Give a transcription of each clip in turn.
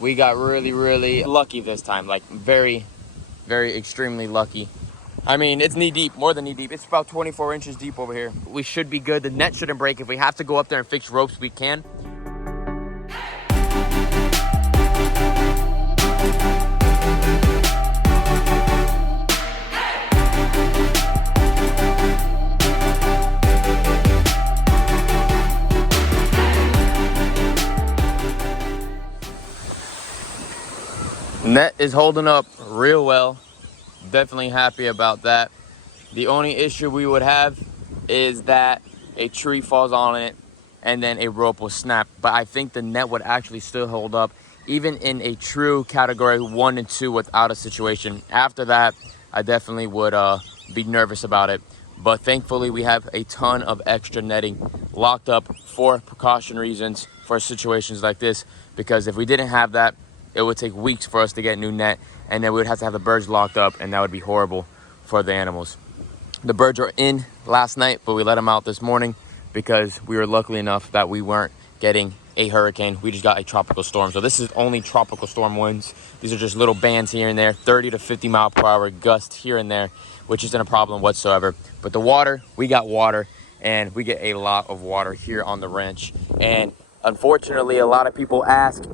we got really lucky this time. Like very extremely lucky. I mean, it's knee deep, more than knee deep. It's about 24 inches deep over here. We should be good. The net shouldn't break. If we have to go up there and fix ropes, we can. Net is holding up real well. Definitely happy about that. The only issue we would have is that a tree falls on it and then a rope will snap. But I think the net would actually still hold up, even in a true category 1 and 2 without a situation. After that, I definitely would be nervous about it. But thankfully, we have a ton of extra netting locked up for precaution reasons for situations like this. Because if we didn't have that, it would take weeks for us to get new net, and then we would have to have the birds locked up, and that would be horrible for the animals. The birds were in last night, but we let them out this morning because we were lucky enough that we weren't getting a hurricane. We just got a tropical storm. So this is only tropical storm winds. These are just little bands here and there, 30 to 50 mile per hour gusts here and there, which isn't a problem whatsoever. But the water, we got water, and we get a lot of water here on the ranch. And unfortunately, a lot of people ask,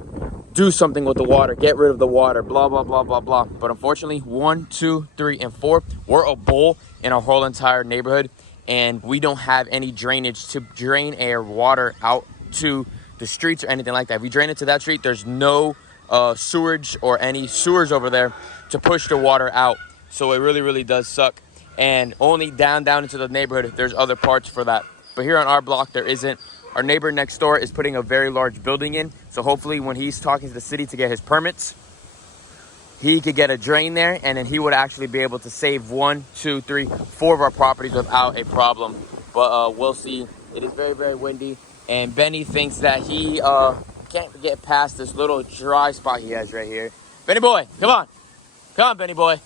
do something with the water, get rid of the water, blah, blah, blah, blah, blah. But unfortunately, 1, 2, 3, and 4, we're a bowl in our whole entire neighborhood, and we don't have any drainage to drain our water out to the streets or anything like that. If we drain it to that street, there's no sewage or any sewers over there to push the water out. So it really does suck. And only down into the neighborhood, there's other parts for that. But here on our block, there isn't. Our neighbor next door is putting a very large building in. So hopefully when he's talking to the city to get his permits, he could get a drain there, and then he would actually be able to save 1, 2, 3, 4 of our properties without a problem. But we'll see. It is very windy. And Benny thinks that he can't get past this little dry spot he has right here. Benny boy, come on. Come on, Benny boy.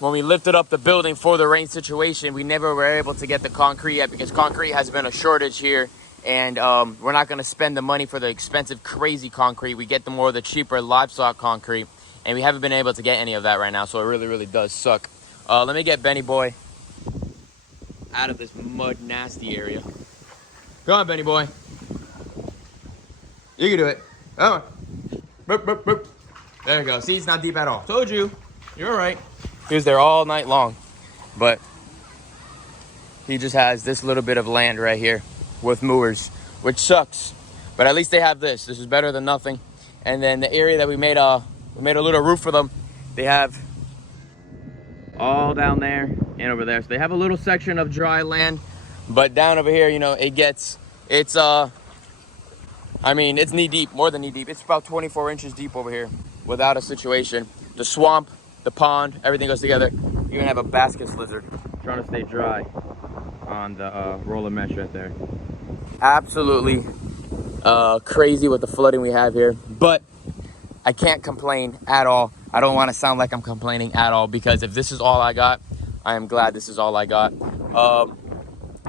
When we lifted up the building for the rain situation, we never were able to get the concrete yet because concrete has been a shortage here. And we're not going to spend the money for the expensive, crazy concrete. We get the more of the cheaper livestock concrete. And we haven't been able to get any of that right now. So it really does suck. Let me get Benny boy out of this mud nasty area. Come on, Benny boy. You can do it. Come on. Boop, boop, boop. There you go. See, it's not deep at all. Told you. You're all right. He was there all night long, but he just has this little bit of land right here with moors, which sucks. But at least they have this. This is better than nothing. And then the area that we made a little roof for them, they have all down there and over there. So they have a little section of dry land, but down over here, you know, it's I mean, it's knee deep, more than knee deep. It's about 24 inches deep over here without a situation. The swamp, the pond, everything goes together. You even have a basket lizard trying to stay dry on the roll of mesh right there. Absolutely crazy with the flooding we have here, but I can't complain at all. I don't want to sound like I'm complaining at all, because if this is all I got, I am glad this is all I got.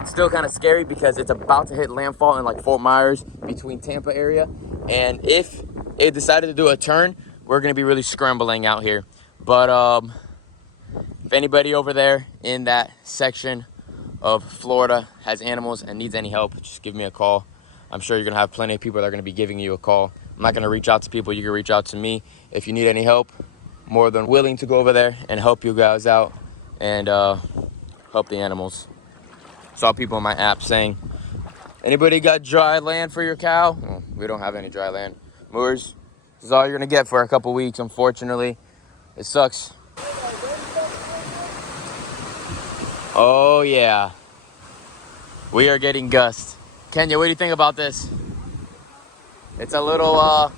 It's still kind of scary because it's about to hit landfall in like Fort Myers between Tampa area, and if it decided to do a turn, we're going to be really scrambling out here. But if anybody over there in that section of Florida has animals and needs any help, just give me a call. I'm sure you're going to have plenty of people that are going to be giving you a call. I'm not going to reach out to people. You can reach out to me. If you need any help, more than willing to go over there and help you guys out and help the animals. Saw people in my app saying, anybody got dry land for your cow? Well, we don't have any dry land. Moors, this is all you're going to get for a couple weeks, unfortunately. It sucks. Oh, yeah. We are getting gusts. Kenya, what do you think about this? It's a little,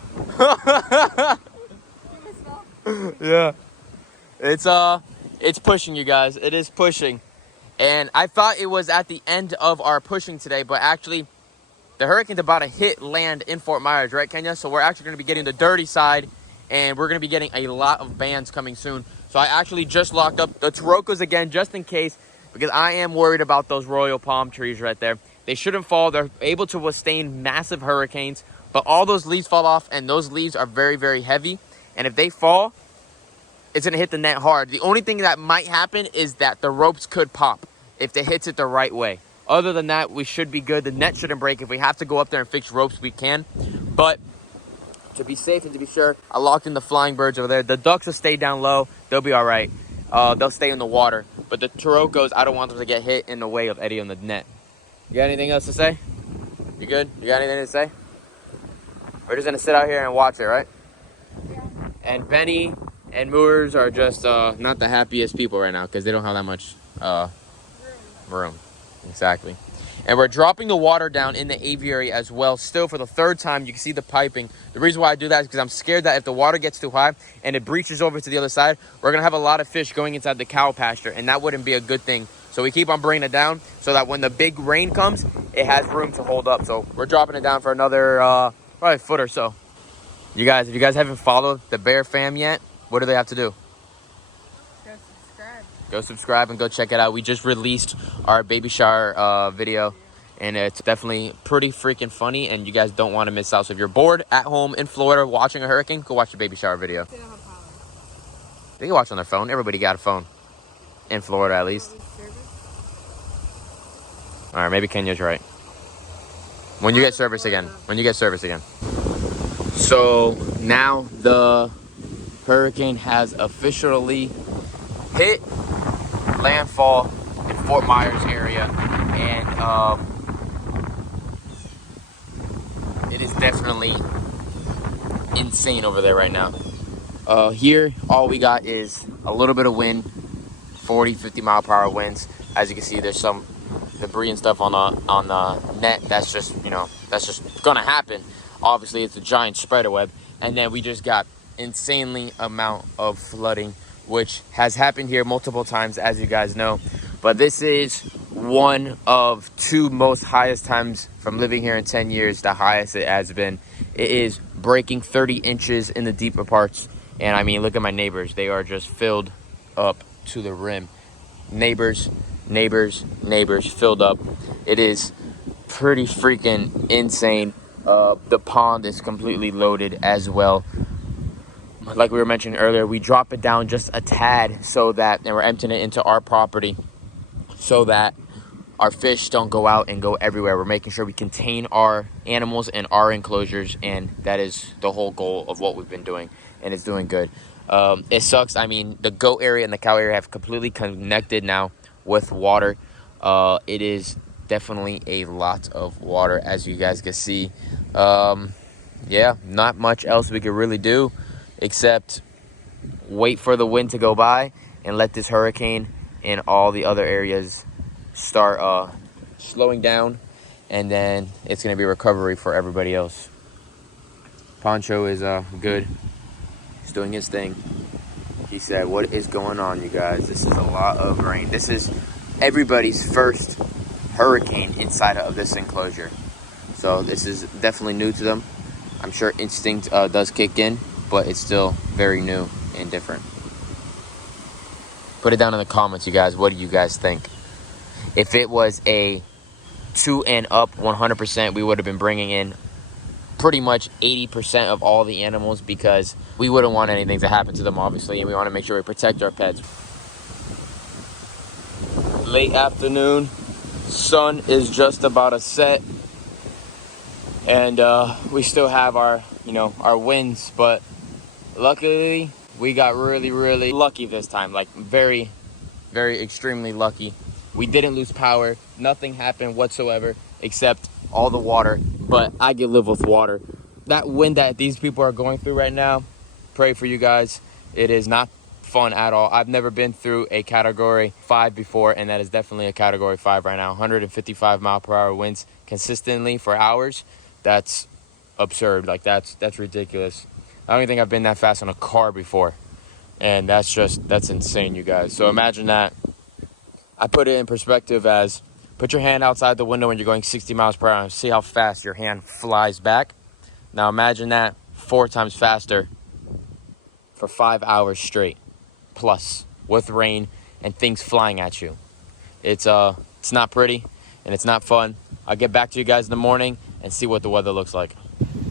yeah. It's pushing, you guys. It is pushing. And I thought it was at the end of our pushing today, but actually, the hurricane's about to hit land in Fort Myers, right, Kenya? So we're actually going to be getting the dirty side, and we're going to be getting a lot of bands coming soon. So I actually just locked up the Tarocas again, just in case, because I am worried about those royal palm trees right there. They shouldn't fall. They're able to withstand massive hurricanes, but all those leaves fall off, and those leaves are very, very heavy. And if they fall, it's going to hit the net hard. The only thing that might happen is that the ropes could pop if they hits it the right way. Other than that, we should be good. The net shouldn't break. If we have to go up there and fix ropes, we can. But to be safe and to be sure, I locked in the flying birds over there. The ducks will stay down low. They'll be all right. They'll stay in the water. But the Turocos, I don't want them to get hit in the way of Eddie on the net. You got anything else to say? You good? You got anything to say? We're just going to sit out here and watch it, right? Yeah. And Benny and Moors are just not the happiest people right now because they don't have that much room. Exactly. And we're dropping the water down in the aviary as well. Still, for the third time, you can see the piping. The reason why I do that is because I'm scared that if the water gets too high and it breaches over to the other side, we're going to have a lot of fish going inside the cow pasture, and that wouldn't be a good thing. So we keep on bringing it down so that when the big rain comes, it has room to hold up. So we're dropping it down for another probably a foot or so. If you guys haven't followed the Bear Fam yet, what do they have to do? Go subscribe and go check it out. We just released our baby shower video, and it's definitely pretty freaking funny, and you guys don't want to miss out. So if you're bored at home in Florida watching a hurricane, go watch the baby shower video. They don't have power. They can watch on their phone. Everybody got a phone. In Florida, at least. All right, maybe Kenya's right. When you get service again. When you get service again. So now the hurricane has officially hit landfall in Fort Myers area, and it is definitely insane over there right now. Here, all we got is a little bit of wind, 40-50 mile per hour winds. As you can see, there's some debris and stuff on the net. That's just, that's just gonna happen. Obviously, it's a giant spider web. And then we just got insanely amount of flooding, which has happened here multiple times, as you guys know. But this is one of two most highest times from living here in 10 years, the highest it has been. It is breaking 30 inches in the deeper parts. And I mean, look at my neighbors. They are just filled up to the rim. Neighbors filled up. It is pretty freaking insane. The pond is completely loaded as well. Like we were mentioning earlier, we drop it down just a tad so that, and we're emptying it into our property so that our fish don't go out and go everywhere. We're making sure we contain our animals in our enclosures, and that is the whole goal of what we've been doing, and it's doing good. It sucks. I mean, the goat area and the cow area have completely connected now with water. It is definitely a lot of water, as you guys can see. Yeah, not much else we could really do except wait for the wind to go by and let this hurricane and all the other areas start slowing down, and then it's going to be recovery for everybody else. Poncho is good. He's doing his thing. He said, what is going on, you guys? This is a lot of rain. This is everybody's first hurricane inside of this enclosure. So this is definitely new to them. I'm sure instinct does kick in, but it's still very new and different. Put it down in the comments, you guys. What do you guys think? If it was a 2 and up 100%, we would have been bringing in pretty much 80% of all the animals, because we wouldn't want anything to happen to them, obviously, and we want to make sure we protect our pets. Late afternoon, sun is just about to set, and we still have our our winds, but luckily we got really lucky this time. Like very extremely lucky. We didn't lose power. Nothing happened whatsoever except all the water. But I can live with water. That wind that these people are going through right now, pray for you guys. It is not fun at all. I've never been through a category 5 before, and that is definitely a category 5 right now. 155 mile per hour winds consistently for hours. That's absurd. Like that's ridiculous. I don't even think I've been that fast on a car before, and that's insane, you guys. So imagine that. I put it in perspective as, put your hand outside the window when you're going 60 miles per hour and see how fast your hand flies back. Now imagine that 4 times faster for 5 hours straight, plus with rain and things flying at you. It's not pretty and it's not fun, I'll get back to you guys in the morning and see what the weather looks like.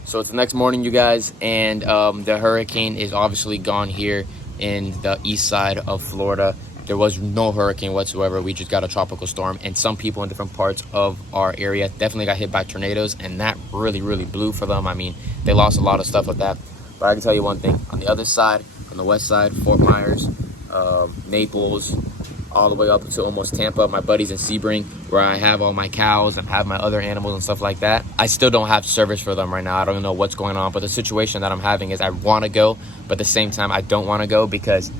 So it's the next morning, you guys, and the hurricane is obviously gone here in the east side of Florida. There was no hurricane whatsoever. We just got a tropical storm, and some people in different parts of our area definitely got hit by tornadoes, and that really, really blew for them. I mean, they lost a lot of stuff with that. But I can tell you one thing, on the other side, on the west side, Fort Myers, Naples, all the way up to almost Tampa, my buddies in Sebring, where I have all my cows and have my other animals and stuff like that. I still don't have service for them right now. I don't know what's going on, but the situation that I'm having is I want to go, but at the same time, I don't want to go because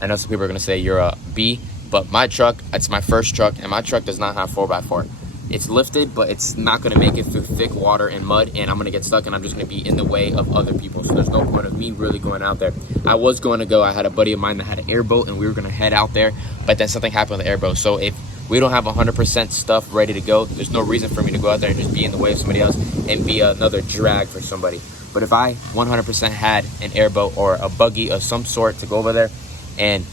I know some people are going to say you're a B, but my truck, it's my first truck, and my truck does not have 4x4. It's lifted, but it's not going to make it through thick water and mud, and I'm going to get stuck, and I'm just going to be in the way of other people. So there's no point of me really going out there. I was going to go. I had a buddy of mine that had an airboat, and we were going to head out there, but then something happened with the airboat. So if we don't have 100% stuff ready to go, there's no reason for me to go out there and just be in the way of somebody else and be another drag for somebody. But if I 100% had an airboat or a buggy of some sort to go over there and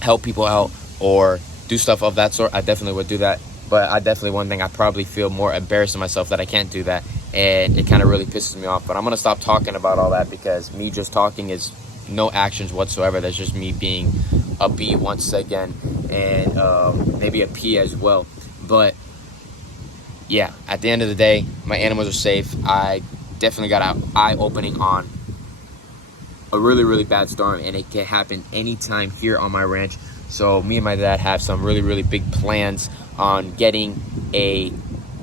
help people out or do stuff of that sort, I definitely would do that. But I definitely, one thing, I probably feel more embarrassed of myself that I can't do that, and it kind of really pisses me off. But I'm going to stop talking about all that because me just talking is no actions whatsoever. That's just me being a B once again, and maybe a P as well. But yeah, at the end of the day, my animals are safe. I definitely got an eye-opening on a really, really bad storm, and it can happen anytime here on my ranch. So me and my dad have some really, really big plans on getting a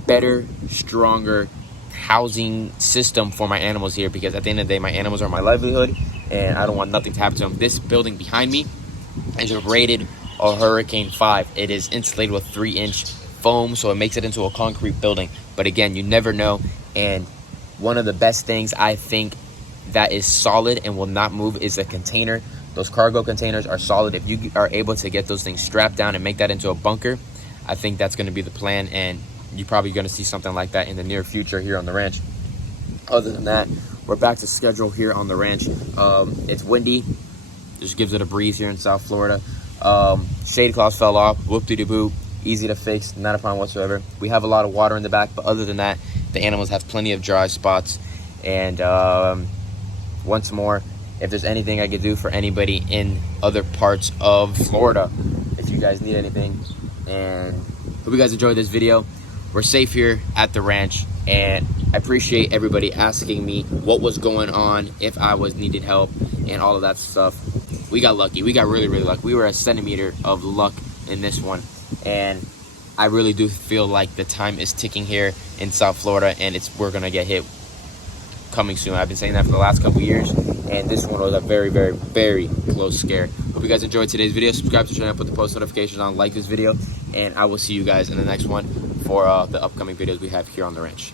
better, stronger housing system for my animals here, because at the end of the day, my animals are my livelihood, and I don't want nothing to happen to them. This building behind me is rated a Hurricane 5. It is insulated with 3-inch foam, so it makes it into a concrete building. But again, you never know, and one of the best things I think that is solid and will not move is a container. Those cargo containers are solid. If you are able to get those things strapped down and make that into a bunker, I think that's going to be the plan, and you're probably going to see something like that in the near future here on the ranch. Other than that, we're back to schedule here on the ranch. It's windy, just gives it a breeze here in South Florida. Shade cloths fell off, whoop-de-doo-boo, easy to fix, not a problem whatsoever. We have a lot of water in the back, but other than that, the animals have plenty of dry spots. And once more, if there's anything I could do for anybody in other parts of Florida, if you guys need anything, and hope you guys enjoyed this video. We're safe here at the ranch, and I appreciate everybody asking me what was going on, if I was needed help, and all of that stuff. We got lucky. We got really, really lucky. We were a centimeter of luck in this one, and I really do feel like the time is ticking here in South Florida, and we're gonna get hit coming soon. I've been saying that for the last couple years, and this one was a very, very, very close scare. Hope you guys enjoyed today's video. Subscribe to the channel, put the post notifications on, like this video, and I will see you guys in the next one for the upcoming videos we have here on the ranch.